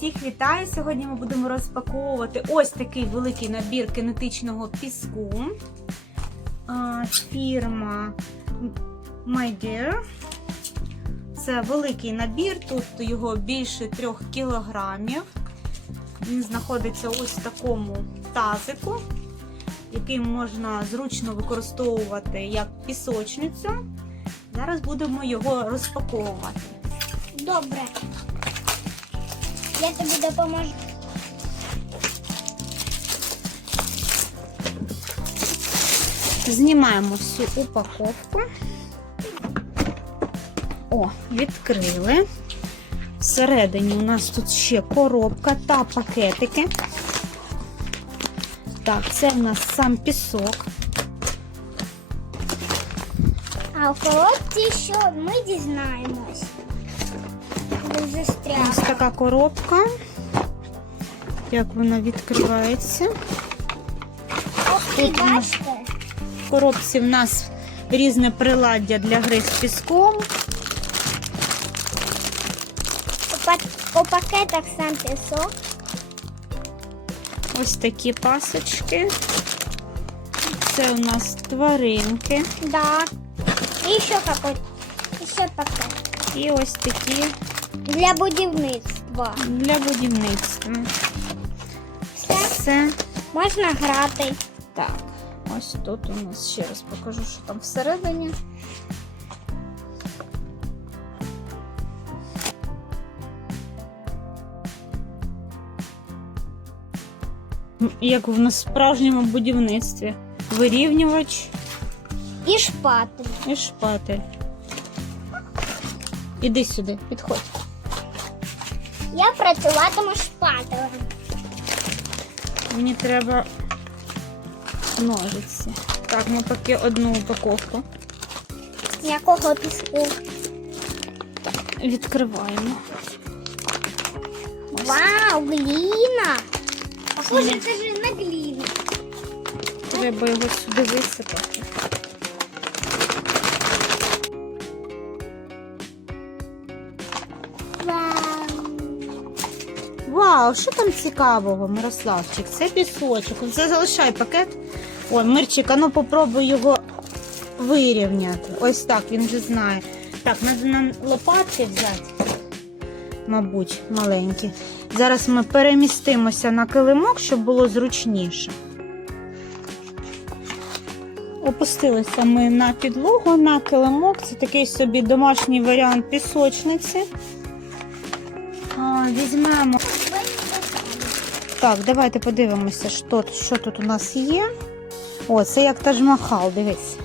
Всіх вітаю! Сьогодні ми будемо розпаковувати ось такий великий набір кинетичного піску. Фірма My Dear. Це великий набір, тут його більше 3 кілограмів. Він знаходиться ось в такому тазику, який можна зручно використовувати як пісочницю. Зараз будемо його розпаковувати. Добре. Я тобі допоможу. Знімаємо всю упаковку. О, відкрили. Всередині у нас тут ще коробка та пакетики. Так, це в нас сам пісок. А в коробці що ми дізнаємось. Ось така коробка. Як вона відкривається. Ох тут? В коробці в нас різне приладдя для гри з піском. У, пакетах сам пісок. Ось такі пасочки. Це у нас тваринки. Да. І ще какой і ще пакет. І ось такі Для будівництва. для будівництва. Все. Все. Можна грати. Так, ось тут у нас ще раз покажу, що там всередині. Як в на справжньому будівництві. Вирівнювач І шпатель. і шпатель. Іди сюди, підходь. Я працюватиму шпателем. Мені треба ножиці. Так, ми поки одну упаковку Якого піску? відкриваємо. Ось Вау, гліна! Похоже, це ж на гліну. Треба його сюди висипати. Вау, що там цікавого, Мирославчик? Це пісочок. Це залишай пакет. Ой, Мирчик, а ну попробуй його вирівняти. Ось так, він вже знає. Так, треба лопатки взяти. Мабуть, маленькі. Зараз ми перемістимося на килимок, щоб було зручніше. Опустилися ми на підлогу, на килимок. Це такий собі домашній варіант пісочниці. Візьмемо. Так, давайте подивимося, що, що тут у нас є. О, це як Тадж-Махал, дивись.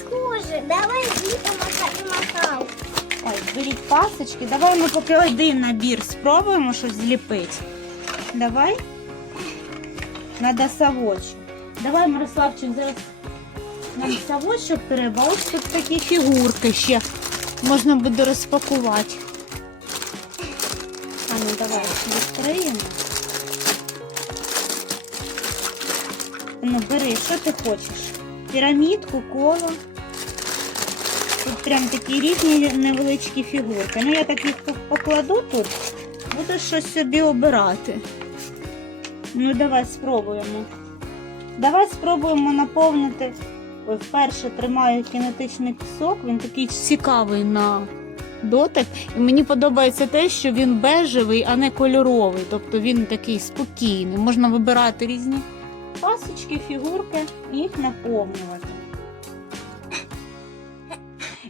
Схоже, давай зліпимо махал. Ой, беріть пасочки. Давай ми поки один набір спробуємо щось зліпити. Давай. Надо совочок. Давай, Мирославчик, зараз нам совочок треба. Ось тут такі фігурки ще можна буде розпакувати. А ну давай відкриємо. Ну, бери, що ти хочеш? Пірамідку, коло. Тут прям такі різні невеличкі фігурки. Ну, я так їх покладу тут, буду щось собі обирати. Ну, давай спробуємо. Давай спробуємо наповнити. Ой, вперше тримаю кінетичний пісок, він такий цікавий на дотик. І мені подобається те, що він бежевий, а не кольоровий. Тобто він такий спокійний. Можна вибирати різні пасочки, фігурки і їх наповнювати.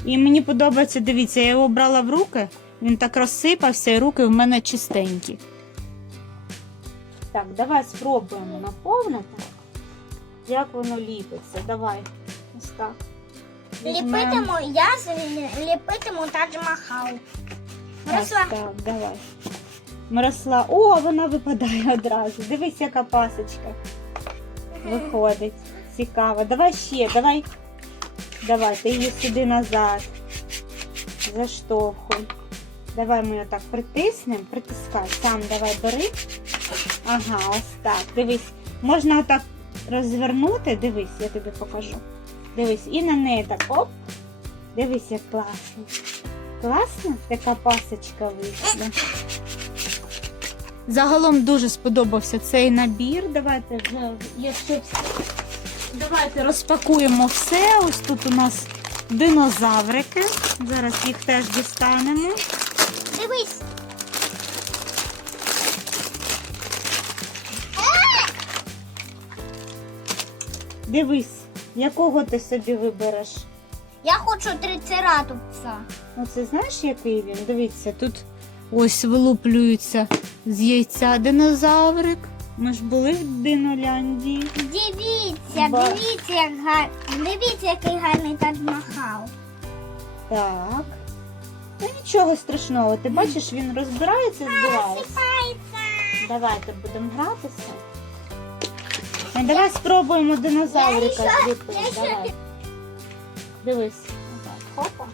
І мені подобається, дивіться, я його брала в руки, він так розсипався, і руки в мене чистенькі. Так, давай спробуємо наповнити. Як воно ліпиться. Давай. Ось так. Ліпитиму, я ліпитиму Тадж-Махал. Ось Мирослав, так, давай. Миросла, о, вона випадає одразу. Дивись, яка пасочка виходить. Цікаво. Давай ще, давай. Давай, ти її сюди назад. Заштовхуй. Давай ми її так притиснемо, притискай. Сам давай бери. Ага, ось так. Дивись. Можна отак розвернути. Дивись, я тобі покажу. Дивись, і на неї так оп. Дивись, як класно. Класно? Така пасочка вийшла. Загалом дуже сподобався цей набір. Давайте вже якщо давайте розпакуємо все. Ось тут у нас динозаврики. Зараз їх теж дістанемо. Дивись. Дивись, якого ти собі вибереш. Я хочу трицератопса. Оце знаєш, який він? Дивіться, тут ось вилуплюється з яйця динозаврик. Ми ж були в Диноляндії. Дивіться, Ба. дивіться, як гар... дивіться, який гарний Тадж-Махал. Так. Та нічого страшного, ти бачиш, він розбирається, збирається. Давайте будемо гратися. А давай спробуємо динозаврика Я зліпити. Давай. Дивись. Отак, Хопа.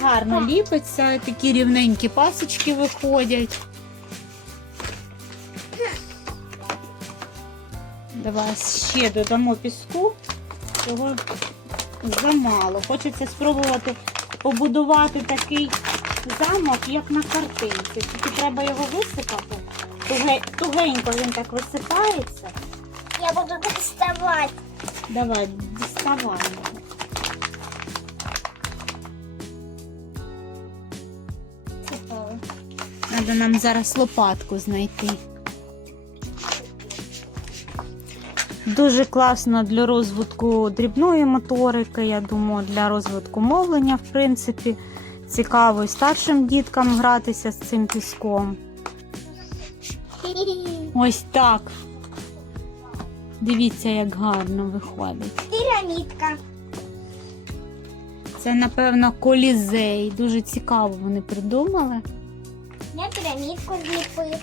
Гарно ліпиться, такі рівненькі пасочки виходять. Давай ще додамо піску. Цього замало. Хочеться спробувати побудувати такий замок, як на картинці. Тільки треба його висипати. Тугенько він так висипається. Я буду доставати. Давай, діставай. Треба нам зараз лопатку знайти. Дуже класно для розвитку дрібної моторики, я думаю, для розвитку мовлення, в принципі. Цікаво і старшим діткам гратися з цим піском. Ось так. Дивіться, як гарно виходить. Пірамідка. Це, напевно, колізей. Дуже цікаво вони придумали. Я пірамідку зліпив.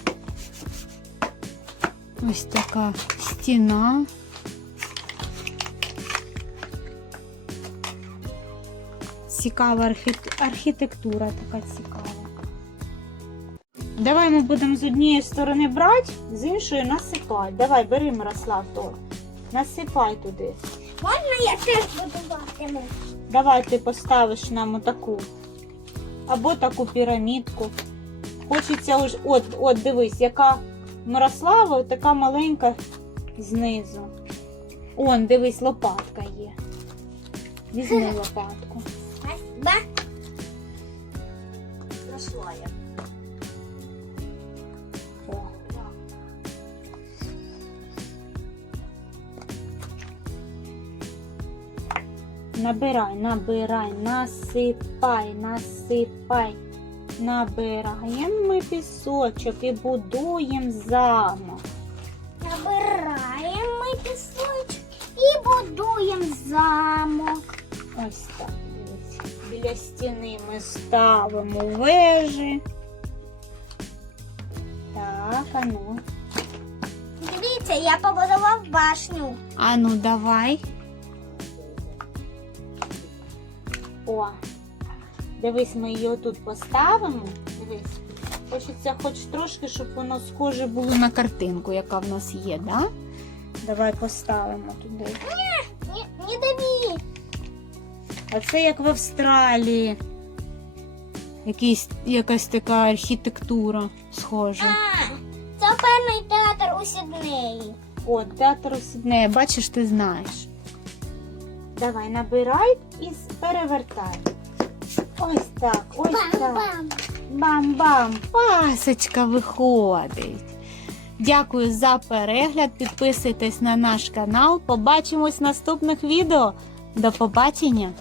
Ось така стіна. Цікава архі- архітектура така цікава. Давай ми будемо з однієї сторони брати, з іншої насипати. Давай, бери, Мирослав, то. Насипай туди. Можна я теж будуватиму? Давай ти поставиш нам отаку. Або таку пірамідку. Хочеться уж. От, от дивись, яка Мирослава, така маленька знизу. Он, дивись, лопатка є. Візьми лопатку. Ба. Я. О. Набирай, набирай, насипай, насипай. Набираємо ми пісочок і будуємо замок. Набираємо ми пісочок і будуємо замок. Ось так. Біля стіни ми ставимо вежі. Так, а ну. Дивіться, я побудував башню. А ну давай. О, дивись, ми її отут поставимо. Дивись. Хочеться хоч трошки, щоб воно схоже було на картинку, яка в нас є, да? Давай поставимо туди. Не, не дави. А це як в Австралії. Якийсь, якась така архітектура схожа. А, це певний театр у Сіднеї. О, театр у Сіднеї, бачиш, ти знаєш. Давай, набирай і перевертай. Ось так, ось так. Бам-бам. Бам-бам! Пасочка виходить. Дякую за перегляд. Підписуйтесь на наш канал. Побачимось в наступних відео. До побачення!